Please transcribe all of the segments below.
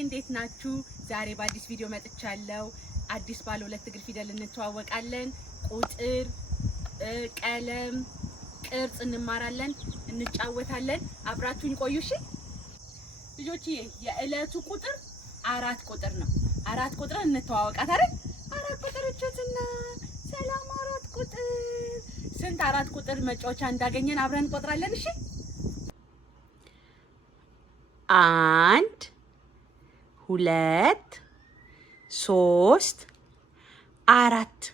እንዴት ናችሁ? ዛሬ በአዲስ ቪዲዮ መጥቻለሁ። አዲስ ባለ ሁለት እግር ፊደል እንተዋወቃለን። ቁጥር፣ ቀለም፣ ቅርጽ እንማራለን፣ እንጫወታለን። አብራችሁን ቆዩ እሺ? ልጆቼ የዕለቱ ቁጥር 4 ቁጥር ነው። 4 ቁጥር እንተዋወቃት አይደል? 4 ቁጥር እችትና ሰላም 4 ቁጥር ስንት 4 ቁጥር መጫወቻ እንዳገኘን አብረን እንቆጥራለን እሺ? 1 2 3 4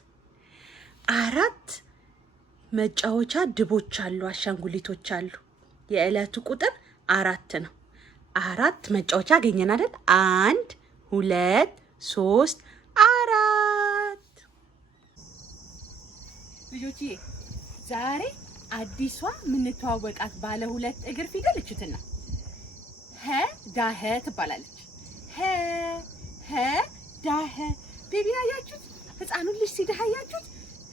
መጫወቻ ድቦች አሉ፣ አሻንጉሊቶች አሉ። የዕለቱ ቁጥር 4 ነው። 4 መጫወቻ አገኘን አይደል? 1 2 3 4 ልጆቼ ዛሬ አዲሷ የምንተዋወቃት ባለ ሁለት እግር ፊደል እችትና ሀ ዳሀ ትባላለች። ሀ ዳሀ ቤቢ ያያችሁት? ህፃኑን ልጅ ሲዳህ ያያችሁት?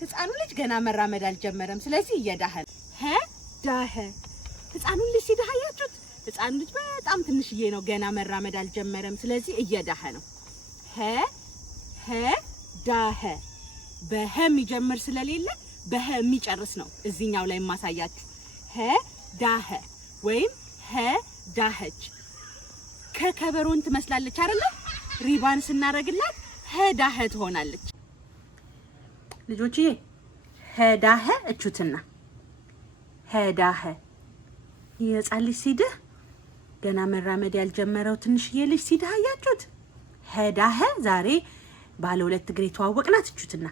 ህፃኑ ልጅ ገና መራመድ አልጀመረም፣ ስለዚህ እየዳሀ ነው። ሀ ዳሀ ህፃኑን ልጅ ሲዳህ ያያችሁት? ህፃኑ ልጅ በጣም ትንሽዬ ነው፣ ገና መራመድ አልጀመረም፣ ስለዚህ እየዳሀ ነው። ሀ ዳሀ በሀ የሚጀምር ስለሌለ በሀ የሚጨርስ ነው እዚህኛው ላይ ማሳያችሁ። ሀ ዳሀ ወይም ሀ ዳሀች። ከከበሮን ትመስላለች አይደለ? ሪባን ስናረግላት ሀ ዳሀ ትሆናለች። ልጆቼ ሀ ዳሀ እቹትና ሀ ዳሀ የህፃን ልጅ ሲድህ ገና መራመድ ያልጀመረው ትንሽዬ ልጅ ሲድህ አያችሁት? ሀ ዳሀ ዛሬ ባለ ሁለት እግር የተዋወቅናት እቹትና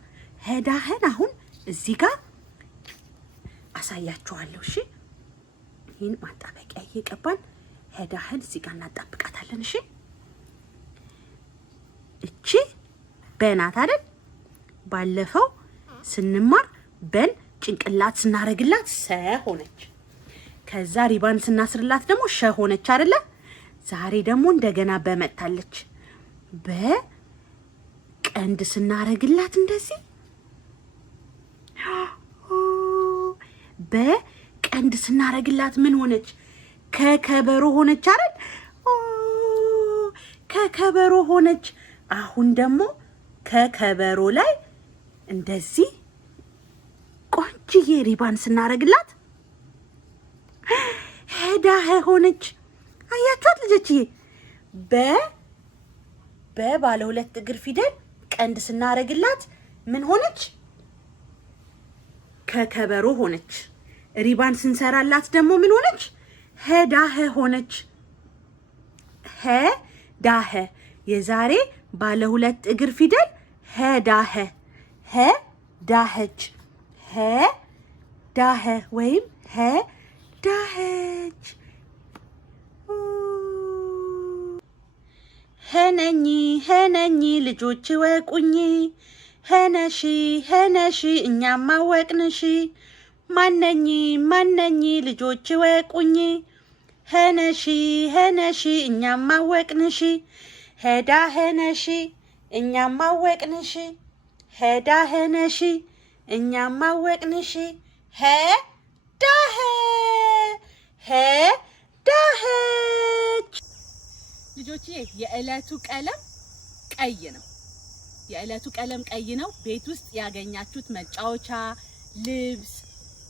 ሀ ዳሀን አሁን እዚህ ጋር አሳያችኋለሁ እሺ? ይሄን ማጣበቂያ እየቀባን ሀ ዳሀን እዚህ ጋር እናጣብቃታለን እሺ? እቺ በናት አይደል? ባለፈው ስንማር በን ጭንቅላት ስናረግላት ሰ ሆነች። ከዛ ሪባን ስናስርላት ደግሞ ሸ ሆነች አይደለ? ዛሬ ደግሞ እንደገና በመጣለች። በቀንድ ስናረግላት እንደዚህ በቀንድ ስናረግላት ምን ሆነች? ከከበሮ ሆነች አይደል? ከከበሮ ሆነች። አሁን ደግሞ ከከበሮ ላይ እንደዚህ ቆንጅዬ ሪባን ስናረግላት ሀ ዳሀ ሆነች። አያችኋት ልጆችዬ? በባለ ሁለት እግር ፊደል ቀንድ ስናረግላት ምን ሆነች? ከከበሮ ሆነች። ሪባን ስንሰራላት ደግሞ ምን ሆነች? ሀ ዳሀ ሆነች። ሀ ዳሀ የዛሬ ባለ ሁለት እግር ፊደል ሀ ዳሀ። ሀ ዳሀች። ሀ ዳሀ ወይም ሀ ዳሀች። ሀነኝ ልጆች ወቁኝ፣ ሀነሺ እኛም አወቅንሽ። ማነኝ ልጆች ወቁኝ፣ ሀነሺ እኛም አወቅንሽ። ሀ ዳሀ ነሺ እኛም አወቅንሽ። ሀ ዳሀ ነሺ እኛም አወቅንሽ። ሀ ዳሀ ሀ ዳሀች። ልጆቼ የዕለቱ ቀለም ቀይ ነው። የዕለቱ ቀለም ቀይ ነው። ቤት ውስጥ ያገኛችሁት መጫወቻ፣ ልብስ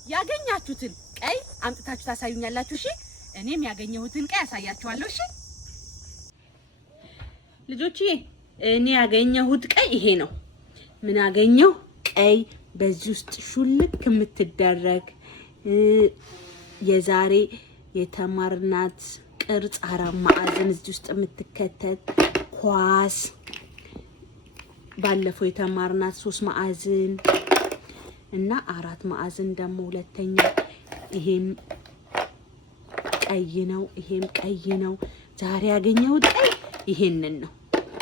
ያገኛችሁትን ቀይ አምጥታችሁ ታሳዩኛላችሁ እሺ? እኔም ያገኘሁትን ቀይ አሳያችኋለሁ እሺ? ልጆቼ እኔ ያገኘሁት ቀይ ይሄ ነው። ምን አገኘሁ? ቀይ በዚህ ውስጥ ሹልክ የምትደረግ የዛሬ የተማርናት ቅርጽ 4 ማዕዘን እዚህ ውስጥ የምትከተት ኳስ፣ ባለፈው የተማርናት 3 ማዕዘን እና 4 ማዕዘን ደግሞ ሁለተኛ ይሄም ቀይ ነው፣ ይሄም ቀይ ነው። ዛሬ ያገኘሁት ቀይ ይሄንን ነው።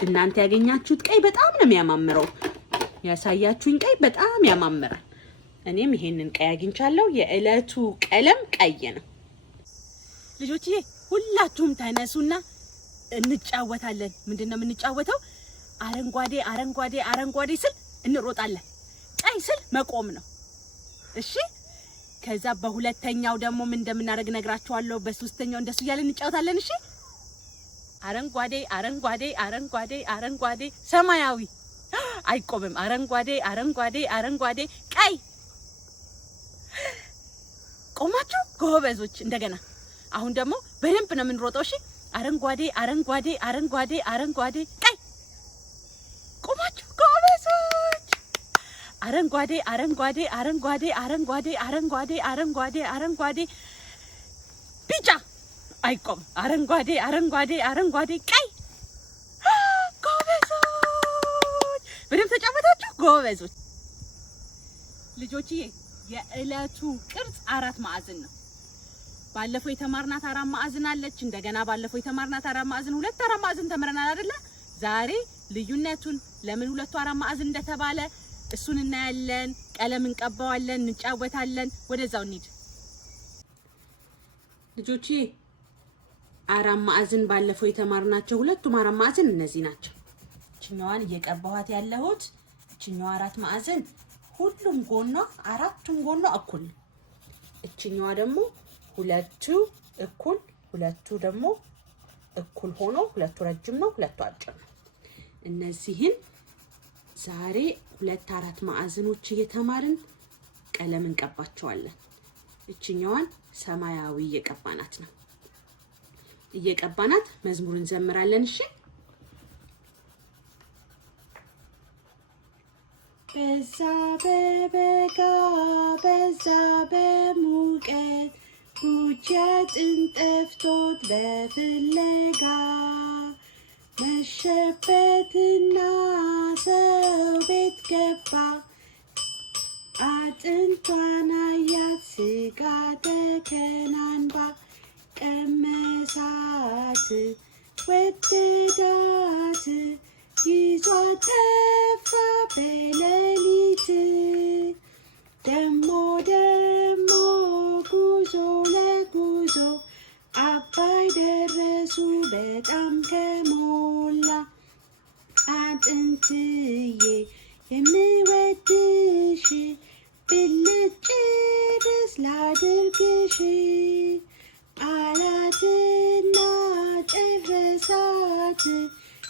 እናንተ ያገኛችሁት ቀይ በጣም ነው የሚያማምረው። ያሳያችሁኝ ቀይ በጣም ያማምራል። እኔም ይሄንን ቀይ አግኝቻለሁ። የዕለቱ ቀለም ቀይ ነው። ልጆችዬ ሁላችሁም ተነሱና እንጫወታለን። ምንድነው የምንጫወተው? አረንጓዴ አረንጓዴ አረንጓዴ ስል እንሮጣለን። ቀይ ስል መቆም ነው። እሺ፣ ከዛ በሁለተኛው ደግሞ ምን እንደምናደርግ ነግራችኋለሁ። በሶስተኛው እንደሱ እያለን እንጫወታለን። እሺ፣ አረንጓዴ አረንጓዴ አረንጓዴ አረንጓዴ ሰማያዊ አይቆምም። አረንጓዴ አረንጓዴ አረንጓዴ ቀይ። ቆማችሁ ጎበዞች። እንደገና አሁን ደግሞ በደንብ ነው የምንሮጠው። እሺ፣ አረንጓዴ አረንጓዴ አረንጓዴ አረንጓዴ ቀይ። ቆማችሁ ጎበዞች። አረንጓዴ አረንጓዴ አረንጓዴ አረንጓዴ አረንጓዴ አረንጓዴ አረንጓዴ ቢጫ አይቆም። አረንጓዴ አረንጓዴ አረንጓዴ ቀይ። ጎበዞች፣ በደንብ ተጫወታችሁ ጎበዞች። ልጆችዬ የዕለቱ ቅርጽ 4 ማዕዘን ነው። ባለፈው የተማርናት 4 ማዕዘን አለች። እንደገና ባለፈው የተማርናት 4 ማዕዘን 4 ማዕዘን ተምረናል አይደለ? ዛሬ ልዩነቱን ለምን 4 ማዕዘን እንደተባለ እሱን እናያለን። ቀለም እንቀባዋለን፣ እንጫወታለን። ወደዛው እንሂድ ልጆቼ። 4 ማዕዘን ባለፈው የተማርናቸው 4 ማዕዘን እነዚህ ናቸው። እችኛዋን እየቀባኋት ያለሁት እችኛዋ 4 ማዕዘን ሁሉም ጎኗ 4ቱም ጎኗ እኩል ነው። እችኛዋ ደግሞ 2 እኩል፣ 2 ደግሞ እኩል ሆኖ 2 ረጅም ነው፣ 2 አጭር ነው። እነዚህን ዛሬ 4 ማዕዘኖች እየተማርን ቀለም እንቀባቸዋለን። እችኛዋን ሰማያዊ እየቀባናት ነው። እየቀባናት መዝሙር እንዘምራለን። እሺ፣ በዛ በበጋ በዛ በሙቀት ጉጃትን ጠፍቶት በፍለጋ መሸበትና ሰው ቤት ገባ። አጥንቷን አያት ስጋ ተከናንባ ቀመሳት ወደዳት ይዟት ጠፋ በሌሊት። ደሞ ደሞ ጉዞ ለጉዞ አባይ ደረሱ በጣም ከሞላ። አጥንትዬ የምወድሽ ብልጭ ደስ ላድርግሽ አላትና ጨረሳት።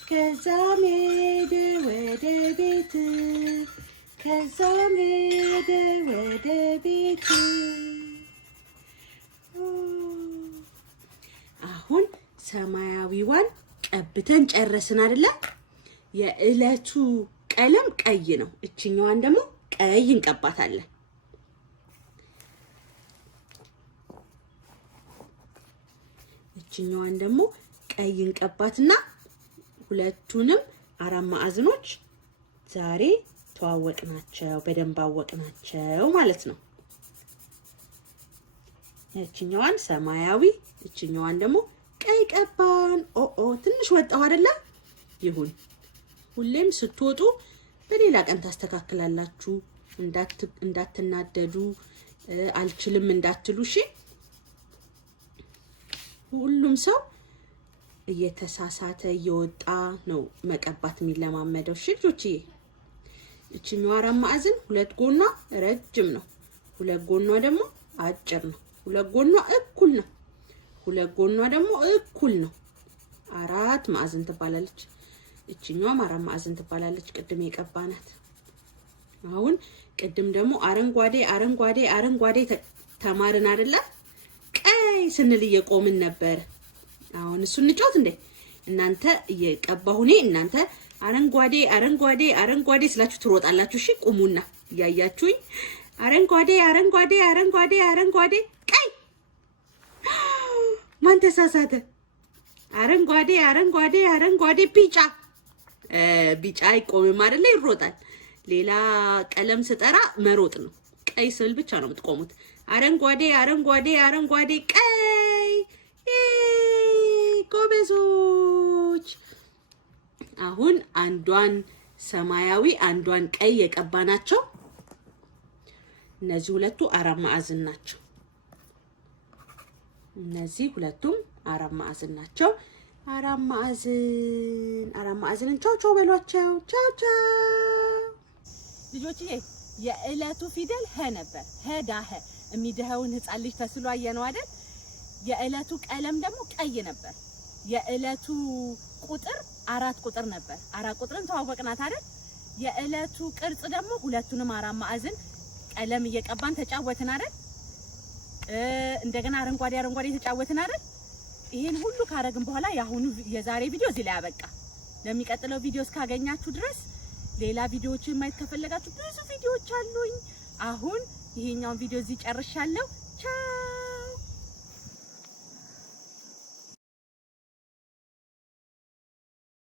ከዛም ሄደ ወደ ቤት፣ ከዛም ሄደ ወደ ቤት። አሁን ሰማያዊዋን ቀብተን ጨረስን አይደለ? የዕለቱ ቀለም ቀይ ነው። እችኛዋን ደግሞ ቀይ እንቀባታለን። እችኛዋን ደግሞ ቀይ እንቀባትና ሁለቱንም 4 ማዕዘኖች ዛሬ ተዋወቅናቸው፣ በደንብ አወቅናቸው ማለት ነው። እችኛዋን ሰማያዊ፣ እችኛዋን ደግሞ ቀይ ቀባን። ትንሽ ወጣው አይደለ? ይሁን። ሁሌም ስትወጡ በሌላ ቀን ታስተካክላላችሁ። እንዳትናደዱ፣ አልችልም እንዳትሉ። እሺ፣ ሁሉም ሰው እየተሳሳተ እየወጣ ነው መቀባት የሚለማመደው። እሺ ልጆችዬ፣ እችኛዋ 4 ማዕዘን 2 ጎኗ ረጅም ነው፣ 2 ጎኗ ደግሞ አጭር ነው። 2 ጎኗ እኩል ነው፣ 2 ጎኗ ደግሞ እኩል ነው። 4 ማዕዘን ትባላለች። እችኛዋም 4 ማዕዘን ትባላለች። ቅድም የቀባናት። አሁን ቅድም ደግሞ አረንጓዴ አረንጓዴ አረንጓዴ ተማርን አይደለ? ቀይ ስንል እየቆምን ነበር። አሁን እሱ እንጫወት እንዴ? እናንተ እየቀባሁ እኔ እናንተ አረንጓዴ አረንጓዴ አረንጓዴ ስላችሁ ትሮጣላችሁ። እሺ ቁሙና እያያችሁኝ አረንጓዴ አረንጓዴ አረንጓዴ አረንጓዴ ቀይ። ማን ተሳሳተ? አረንጓዴ አረንጓዴ አረንጓዴ ቢጫ። ቢጫ አይቆምም አይደለ? ይሮጣል። ሌላ ቀለም ስጠራ መሮጥ ነው። ቀይ ስዕል ብቻ ነው የምትቆሙት። አረንጓዴ አረንጓዴ አረንጓዴ ቀይ ጎበዞች። አሁን አንዷን ሰማያዊ አንዷን ቀይ የቀባናቸው እነዚህ ሁለቱ አራት ማዕዘን ናቸው። እነዚህ ሁለቱም አራት ማዕዘን ናቸው። አራት ማዕዘንን ቻው ቻው በሏቸው። ቻው ቻው ልጆችዬ። የዕለቱ ፊደል ሀ ነበር። ሀ ዳሀ የሚድኸውን ህፃን ልጅ ተስሎ አየነው አይደል? የዕለቱ ቀለም ደግሞ ቀይ ነበር። የዕለቱ ቁጥር 4 ቁጥር ነበር። 4 ቁጥርን ተዋወቅናት አይደል? የዕለቱ ቅርጽ ደግሞ ሁለቱንም አራት ማዕዘን ቀለም እየቀባን ተጫወትን አይደል? እንደገና አረንጓዴ አረንጓዴ ተጫወትን አይደል? ይሄን ሁሉ ካረግን በኋላ የዛሬ ቪዲዮ እዚህ ላይ አበቃ። ለሚቀጥለው ቪዲዮ እስካገኛችሁ ድረስ ሌላ ቪዲዮዎችን ማየት ከፈለጋችሁ ብዙ ቪዲዮዎች አሉኝ። አሁን ይሄኛውን ቪዲዮ እዚህ ጨርሻለሁ።